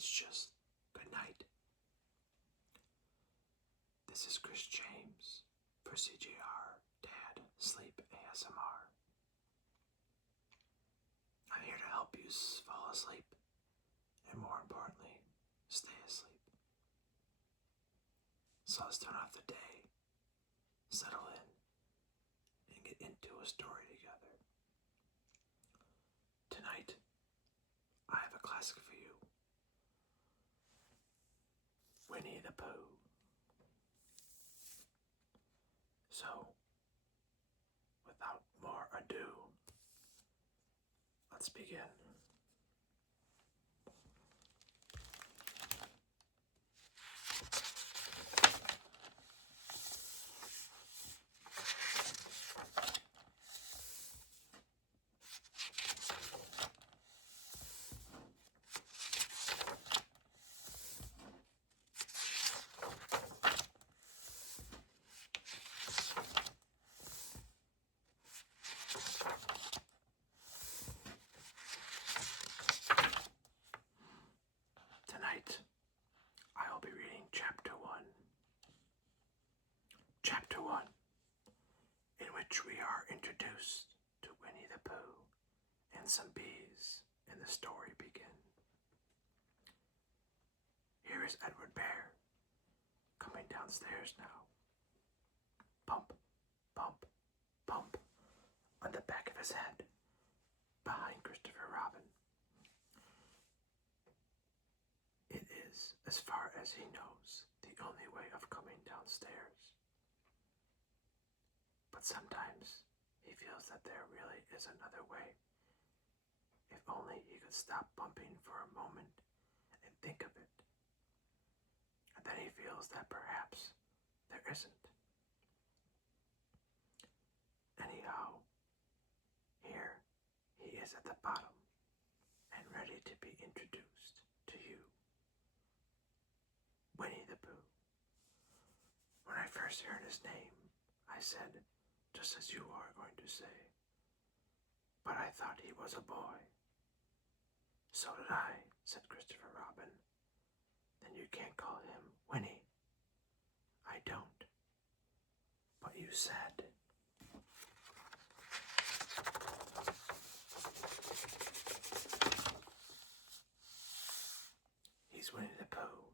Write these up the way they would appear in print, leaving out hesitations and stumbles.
It's just good night. This is Chris James for CJR Dad Sleep ASMR. I'm here to help you fall asleep, and more importantly, stay asleep. So let's start off the day, settle in, and get into a story together. Tonight, I have a classic for you. Winnie-the-Pooh. So, without more ado, let's begin. Tonight, I will be reading Chapter 1. Chapter 1, in which we are introduced to Winnie-the-Pooh and some bees, and the story begin. Here is Edward Bear, coming downstairs now. Bump, bump, bump, on the back of his head, behind Christopher Robin. It is, as far as he knows, the only way of coming downstairs. But sometimes he feels that there really is another way. If only he could stop bumping for a moment and think of it. And then he feels that perhaps there isn't. Anyhow, here he is at the bottom and ready to be introduced to you. Winnie-the-Pooh. When I first heard his name, I said, just as you are going to say, but I thought he was a boy. So did I, said Christopher Robin. Then you can't call him Winnie. I don't. But you said. He's Winnie-the-Pooh.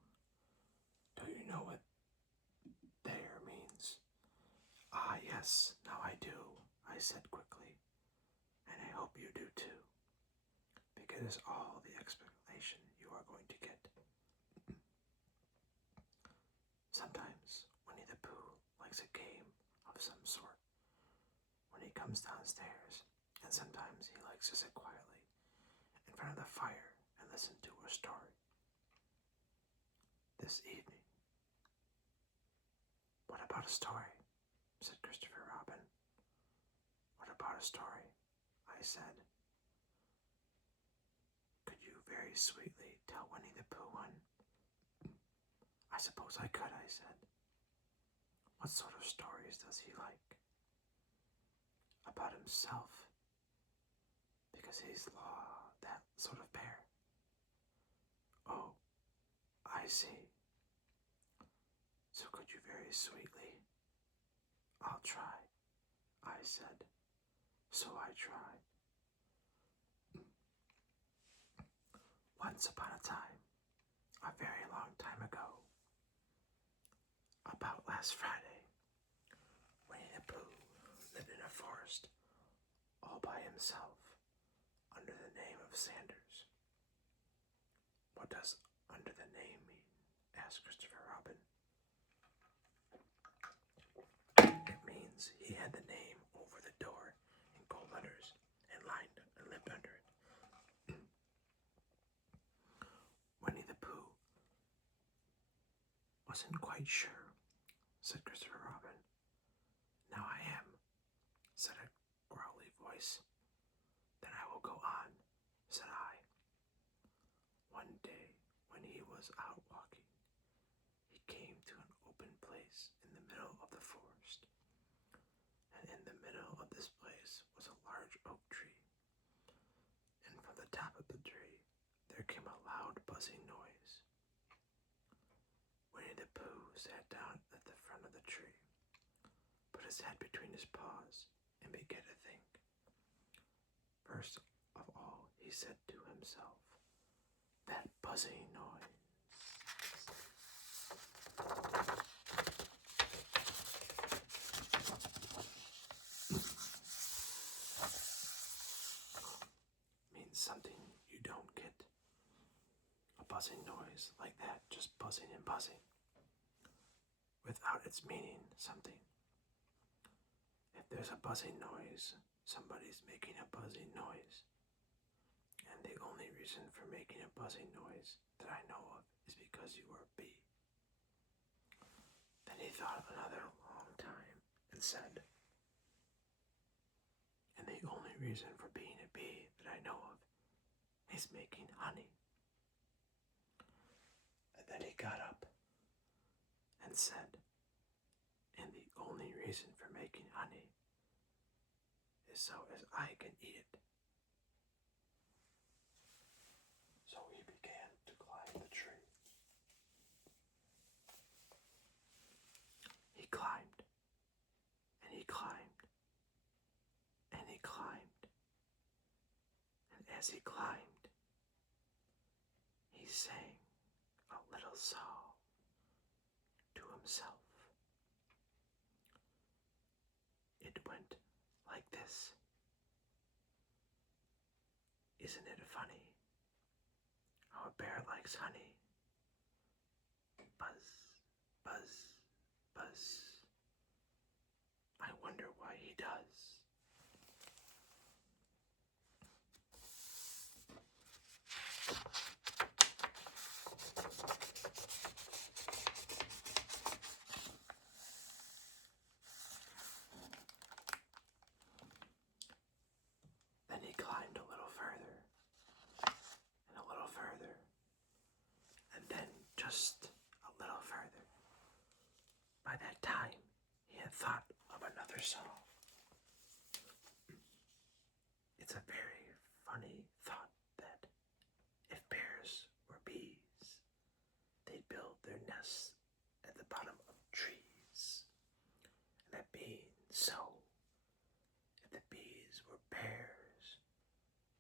Do you know what there means? Ah, yes, now I do, I said quickly, and I hope you do too, because it's all the explanation you are going to get. Sometimes Winnie-the-Pooh likes a game of some sort when he comes downstairs, and sometimes he likes to sit quietly in front of the fire and listen to a story. This evening. What about a story? Said Christopher Robin. What about a story? I said. Could you very sweetly tell Winnie-the-Pooh one? I suppose I could, I said. What sort of stories does he like? About himself, because he's that sort of bear. Oh, I see. So could you very sweetly? I'll try, I said. So I tried. Once upon a time, a very long time ago, about last Friday, Winnie-the-Pooh lived in a forest all by himself under the name of Sanders. What does under the name mean? Asked Christopher Robin. It means he had the name over the door in gold letters and lived under it. Winnie-the-Pooh wasn't quite sure, said Christopher Robin. Now I am, said a growly voice. Then I will go on, said I. One day, when he was out walking, he came to an open place in the middle of the forest. And in the middle of this place was a large oak tree. And from the top of the tree, there came a loud buzzing noise. Winnie-the-Pooh sat down at the front of the tree, put his head between his paws, and began to think. First of all, he said to himself, "That buzzing noise. Means something you don't get. A buzzing noise like that, just buzzing and buzzing, without its meaning something. If there's a buzzing noise, somebody's making a buzzing noise. And the only reason for making a buzzing noise that I know of is because you were a bee." Then he thought another long time and said, "And the only reason for being a bee that I know of is making honey." And then he got up and said, "And the only reason for making honey is so as I can eat it." So he began to climb the tree. He climbed, and he climbed, and he climbed. And as he climbed, he sang a little song to himself. It went like this. "Isn't it funny how a bear likes honey? Buzz, buzz, buzz. I wonder why he does." Then he climbed a little further, and a little further, and then just a little further. By that time, he had thought of another song. It's a very funny thought that if bears were bees, they'd build their nests at the bottom of trees. And that being so, if the bees were bears,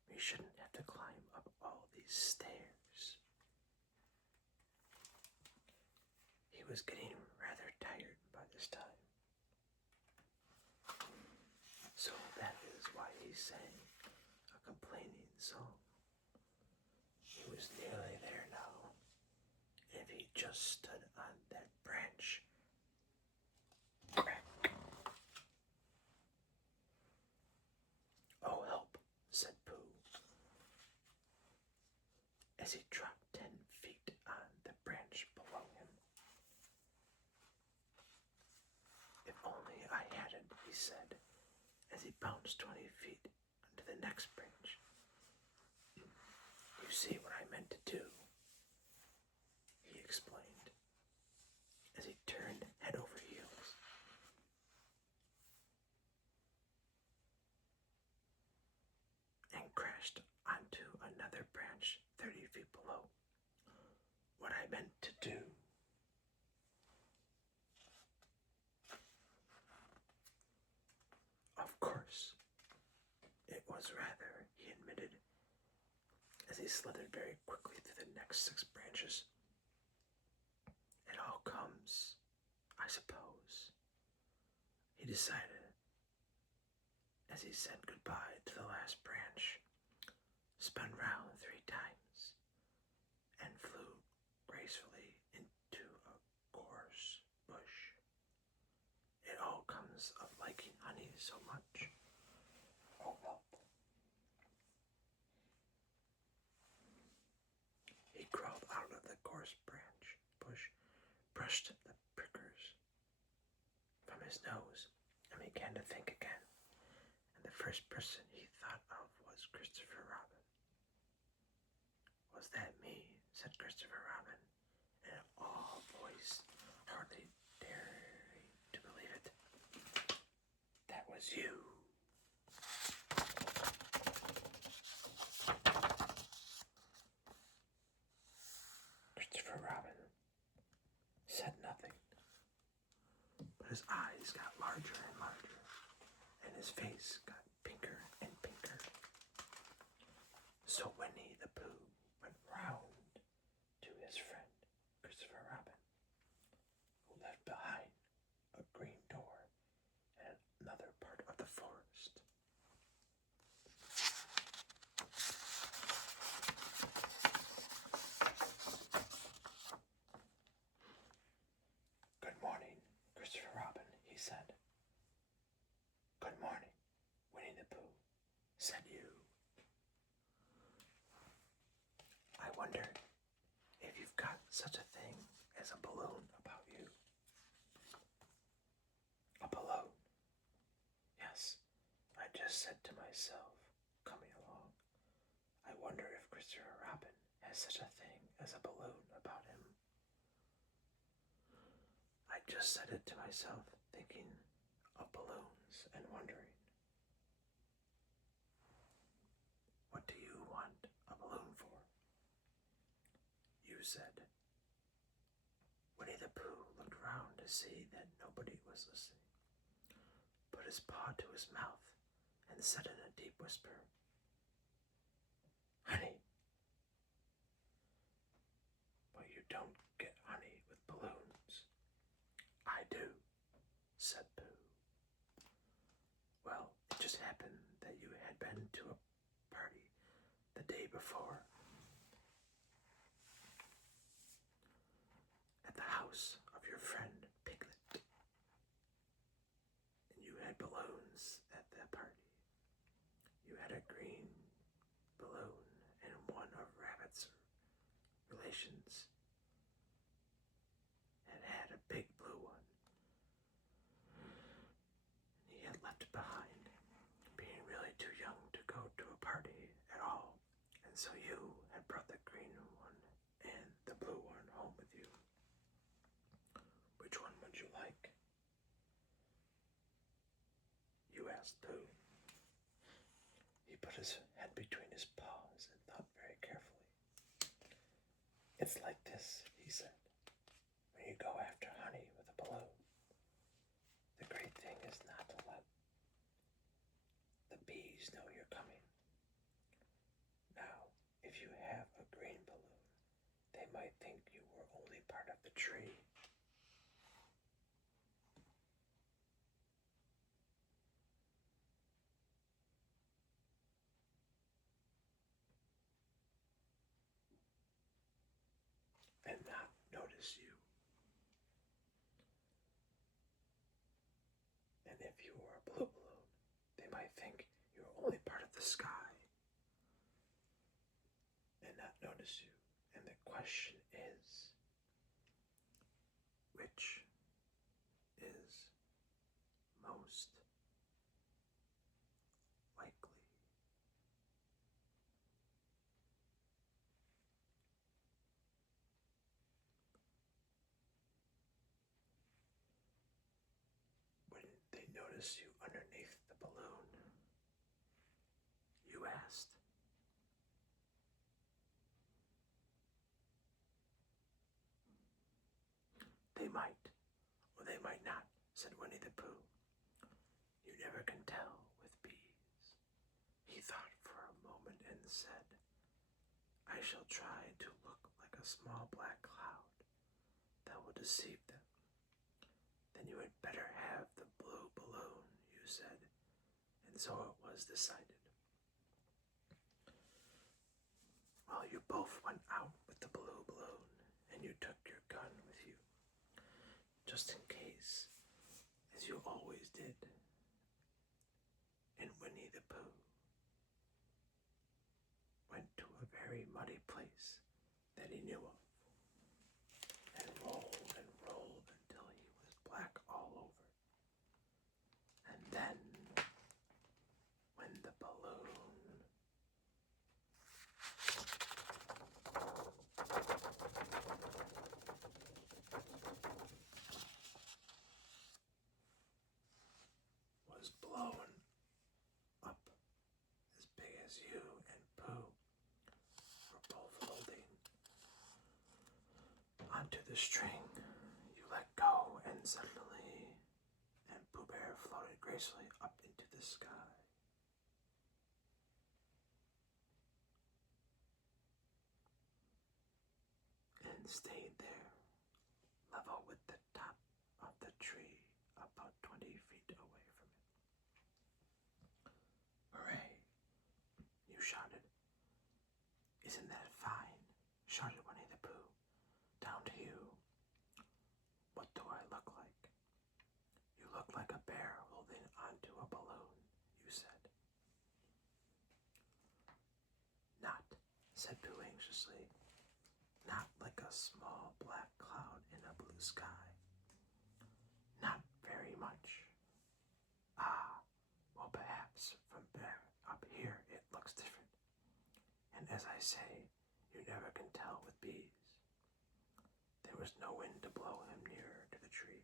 we shouldn't have to climb up all these stairs. He was getting rather tired by this time. So that is why he sang a complaining song. He was nearly there now. If he just stood on that branch, crack. "Oh, help," said Pooh, as he dropped 10 feet on the branch below him. "If only I had it," he said, as he bounced 20 feet onto the next branch. "You see what I meant to do," he explained, as he turned head over heels. And crashed onto another branch 30 feet below. "What I meant to do." Of course, it was rather, he admitted, as he slithered very quickly through the next 6 branches. "It all comes, I suppose," he decided, as he said goodbye to the last branch, spun round 3 times, and flew gracefully into a gorse bush. It all comes of liking honey so much. Oh, help. He crawled out of the gorse bush, brushed the prickers from his nose, and began to think again. And the first person he thought of was Christopher Robin. "Was that me?" said Christopher Robin, in an awed voice, hardly daring to believe it. "That was you." his face got pinker and pinker. So Winnie-the-Pooh went round to his friend Christopher Robin, who left behind a green door in another part of the forest. Good morning, Christopher Robin, he said. Good morning, Winnie-the-Pooh, said you. I wonder if you've got such a thing as a balloon about you. A balloon? Yes, I just said to myself, coming along. I wonder if Christopher Robin has such a thing as a balloon about him. I just said it to myself, thinking of balloons and wondering. What do you want a balloon for? You said. Winnie-the-Pooh looked round to see that nobody was listening, put his paw to his mouth, and said in a deep whisper, Honey. But you don't get honey with balloons. I do, said Pooh. Well, it just happened that you had been to a party the day before at the house of your friend Piglet, and you had balloons at that party. You had a green balloon and one of Rabbit's relations had a big blue one. He had left it behind, being really too young to go to a party at all, and so you had brought the green one and the blue one home with you. Which one would you like? You asked Pooh. He put his head between his paws and thought very carefully. It's like this, he said. When you go after honey with a balloon, the great thing is not to let the bees know you're coming. Now, if you have a green balloon, they might think you were only part of the tree. And not notice you. And if you were a blue balloon, they might think you were only part of the sky and not notice you. And the question is, which is most likely? When they notice you underneath the balloon, you asked. They might, or they might not, said Winnie-the-Pooh. You never can tell with bees. He thought for a moment and said, I shall try to look like a small black cloud that will deceive them. Then you had better have the blue balloon, you said, and so it was decided. Well, you both went out with the blue balloon, and you took your gun with you, just in case, as you always did. And Winnie-the-Pooh went to a very muddy place that he knew of, and rolled until he was black all over. And then, when the balloon was blown up as big as you and Pooh were both holding onto the string, you let go, and suddenly, and Pooh Bear floated gracefully up into the sky. And stayed there, level with the top of the tree, about 20 feet away from it. Hooray! You shouted. Isn't that fine? Shouted Winnie-the-Pooh. Down to you. What do I look like? You look like a bear holding onto a balloon, you said. Not, said Pooh anxiously. Not like a small black cloud in a blue sky. Not very much. Ah, well perhaps from there up here it looks different. And as I say, you never can tell with bees. There was no wind to blow him nearer to the tree.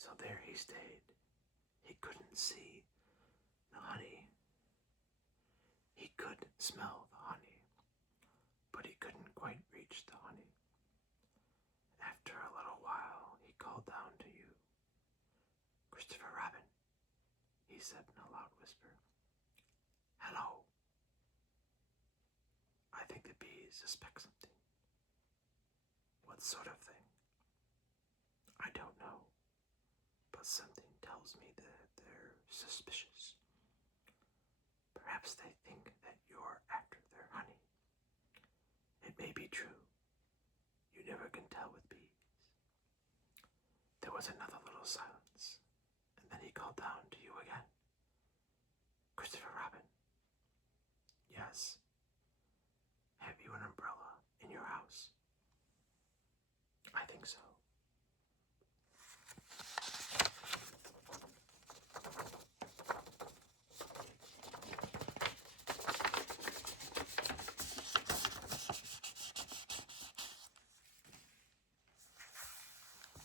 So there he stayed. He couldn't see the honey. He could smell the honey, but he couldn't quite reach the honey. After a little while, he called down to you. Christopher Robin, he said in a loud whisper. Hello. I think the bees suspect something. What sort of thing? I don't know, but something tells me that they're suspicious. Perhaps they think that you're after their honey. It may be true. You never can tell with bees. There was another little silence, and then he called down to you again. Christopher Robin. Yes. Have you an umbrella in your house? I think so.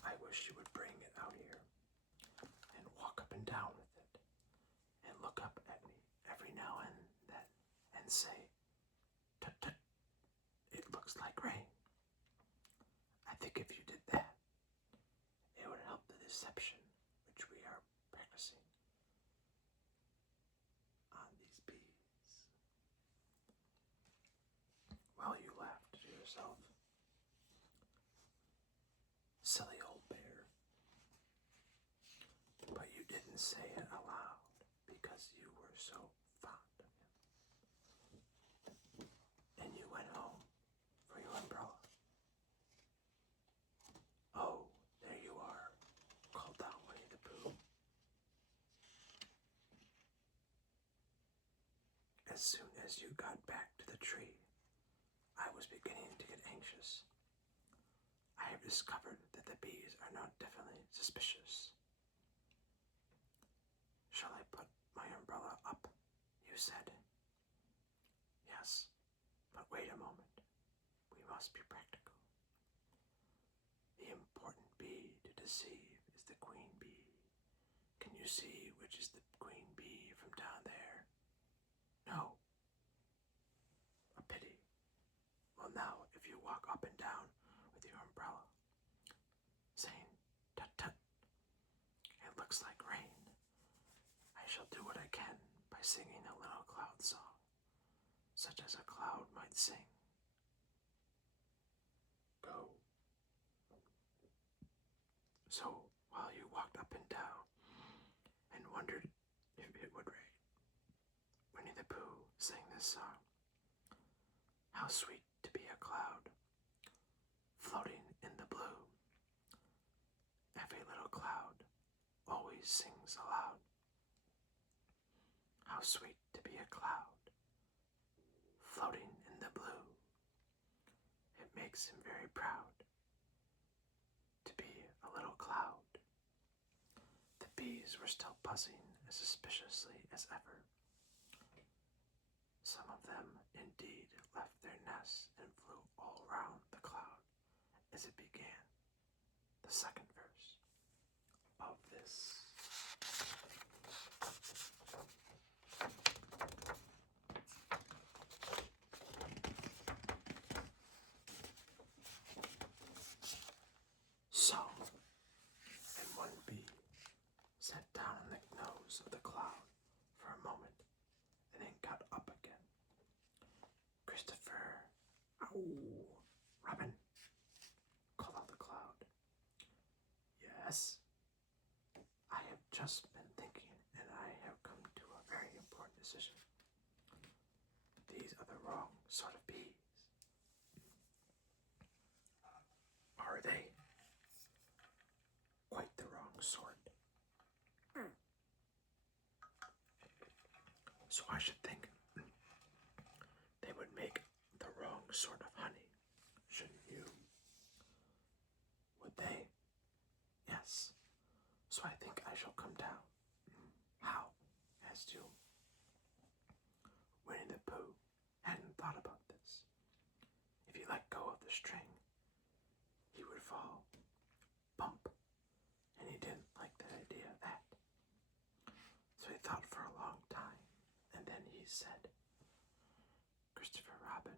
I wish you would bring it out here and walk up and down with it and look up at me every now and then and say, tut tut, it looks like rain. I think if you did that, it would help the deception which we are practicing on these bees. Well, you laughed to yourself. Silly old bear. But you didn't say it aloud because you were so fond of him. And you went home for your umbrella. Oh, there you are, called down Winnie-the-Pooh. As soon as you got back to the tree, I was beginning to get anxious. I have discovered that the bees are now definitely suspicious. Shall I put my umbrella up? You said. Yes, but wait a moment. We must be practical. The important bee to deceive is the queen bee. Can you see which is the queen bee from down there? No. A pity. Well, now, if you walk up and down with your umbrella, saying, tut tut, it looks like rain, I shall do what I can by singing a little cloud song, such as a cloud might sing. Go. So, while you walked up and down and wondered if it would rain, Winnie-the-Pooh sang this song. How sweet to be a cloud, floating in the blue. Every little cloud always sings aloud. How sweet to be a cloud, floating in the blue. It makes him very proud to be a little cloud. The bees were still buzzing as suspiciously as ever. Some of them indeed left their nests and flew all round the cloud as it began the second verse of this. So, and one bee sat down on the nose of the cloud Oh, Robin, called out the cloud. Yes, I have just been thinking, and I have come to a very important decision. These are the wrong sort of bees. Are they? Quite the wrong sort. So I should think they would make the wrong sort of honey, shouldn't you? Would they? Yes. So I think I shall come down. How? Asked you. Winnie-the-Pooh hadn't thought about this. If he let go of the string, he would fall. Bump. And he didn't like the idea of that. So he thought for a long time, and then he said, Christopher Robin,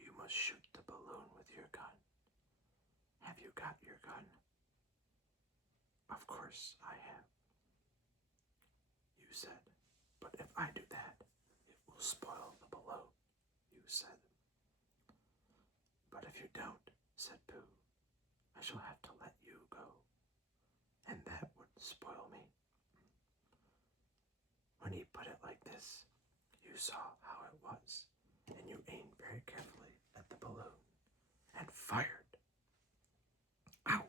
you must shoot the balloon with your gun. Have you got your gun? Of course I have. You said, but if I do that, it will spoil the balloon, you said. But if you don't, said Pooh, I shall have to let you go, and that would spoil me. When he put it like this, you saw how it was, and you aimed very carefully at the balloon, and fired. Ow!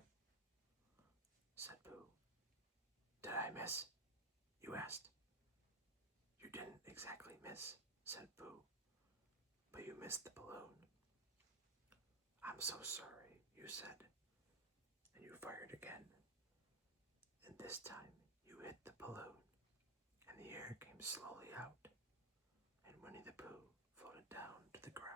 Said Pooh. Did I miss? You asked. You didn't exactly miss, said Pooh, but you missed the balloon. I'm so sorry, you said, and you fired again. And this time you hit the balloon, and the air came slowly out, and Winnie-the-Pooh floated down to the ground.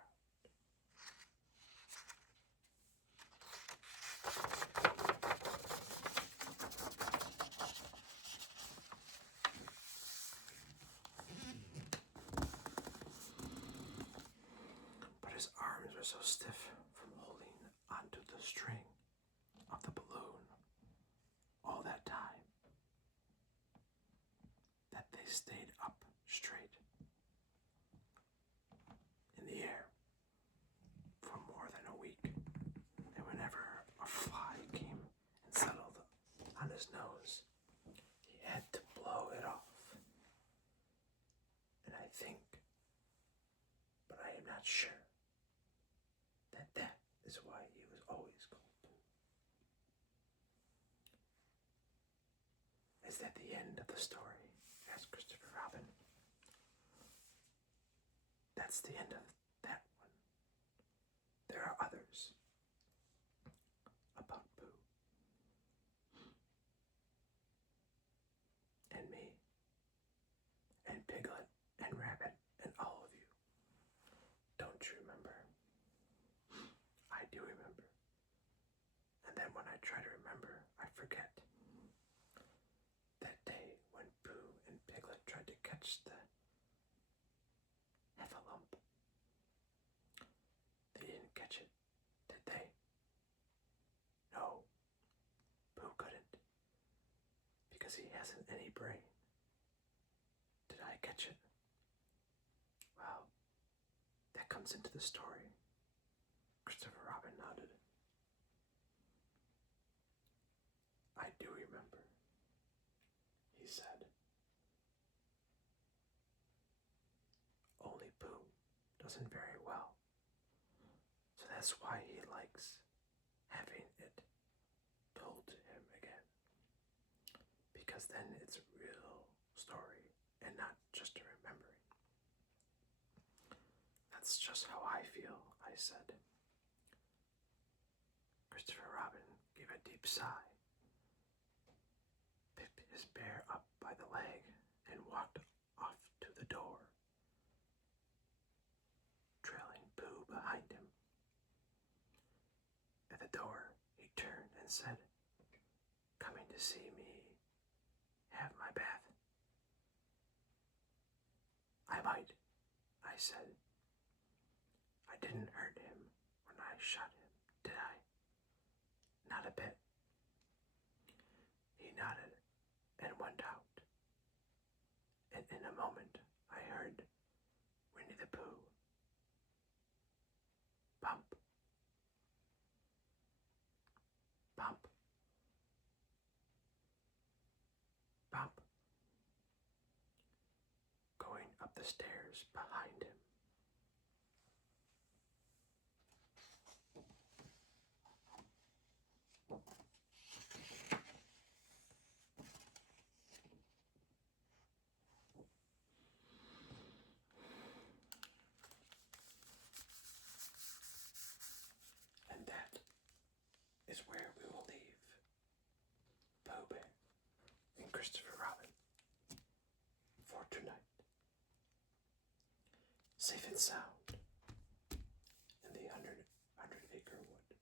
But his arms were so stiff from holding onto the string of the balloon all that time that they stayed up straight in the air for more than a week. And whenever a fly came and settled on his nose, he had to blow it off. And I think, but I am not sure, that is why he was always called Pooh. Is that the end of the story? Asked Christopher Robin. That's the end of that one. There are others about Pooh and me and Piglet and Rabbit and all of you. Don't you remember? I do remember. And then when I try to remember, I forget. That day when Pooh and Piglet tried to catch the heffalump. They didn't catch it, did they? No, Pooh couldn't, because he hasn't any brain. Did I catch it? Well, that comes into the story. Christopher Robin nodded. I do remember, he said. Only Pooh doesn't very well, so that's why he likes having it told to him again, because then it's a real story and not just a remembering. That's just how I feel, I said. Christopher Robin gave a deep sigh, picked his bear up by the leg, and walked off to the door, trailing Pooh behind him. At the door, he turned and said, "Coming to see me have my bath?" "I might," I said. "I didn't hurt him when I shot him, did I?" "Not a bit." He nodded and went out. And in a moment, I heard Winnie-the-Pooh. stairs behind him. And that is where we will leave Pooh Bear and Christopher Robin for tonight. Safe and sound in the Hundred Acre Wood.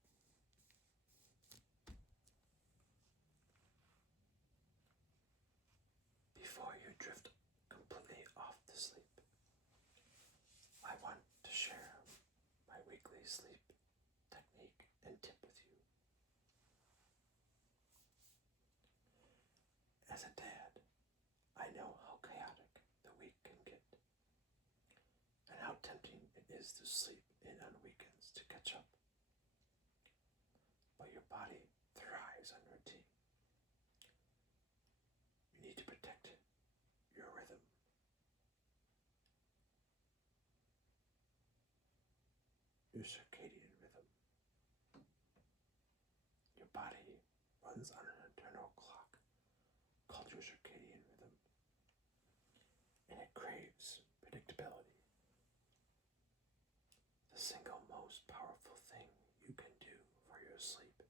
Before you drift completely off to sleep, I want to share my weekly sleep technique and tip with you. As a dad, I know how chaotic the week can get, and how tempting it is to sleep in on weekends to catch up. But your body thrives on routine. You need to protect your rhythm. Your circadian rhythm. Your body runs on an internal clock called your circadian rhythm, and it craves predictability. The single most powerful thing you can do for your sleep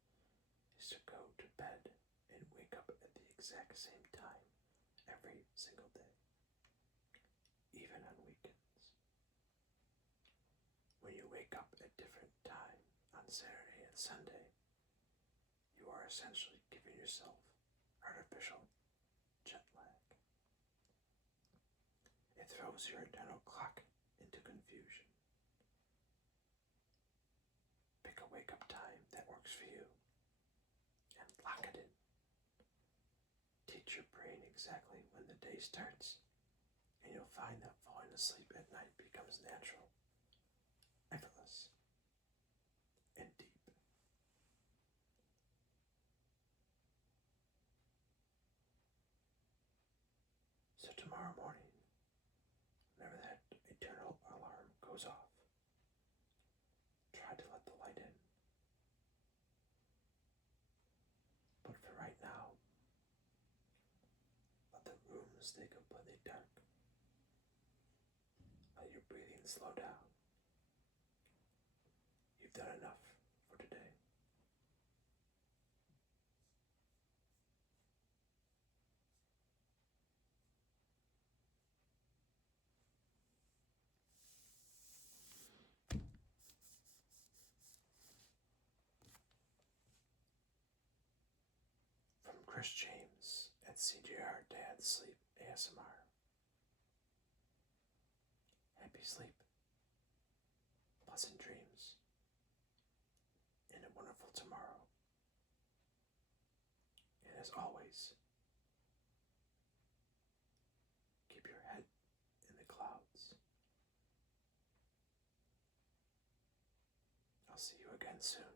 is to go to bed and wake up at the exact same time every single day, even on weekends. When you wake up at different time on Saturday and Sunday, you are essentially giving yourself artificial jet lag. It throws your internal clock into confusion. Pick a wake-up time that works for you and lock it in. Teach your brain exactly when the day starts, and you'll find that falling asleep at night becomes natural, effortless, and deep. So tomorrow morning, whenever that eternal alarm goes off, try to let the light in. But for right now, let the room stay completely dark. Let your breathing slow down. You've done enough for today. From Chris James at CJR Dad Sleep ASMR. Happy sleep, pleasant dreams, and a wonderful tomorrow. And as always, keep your head in the clouds. I'll see you again soon.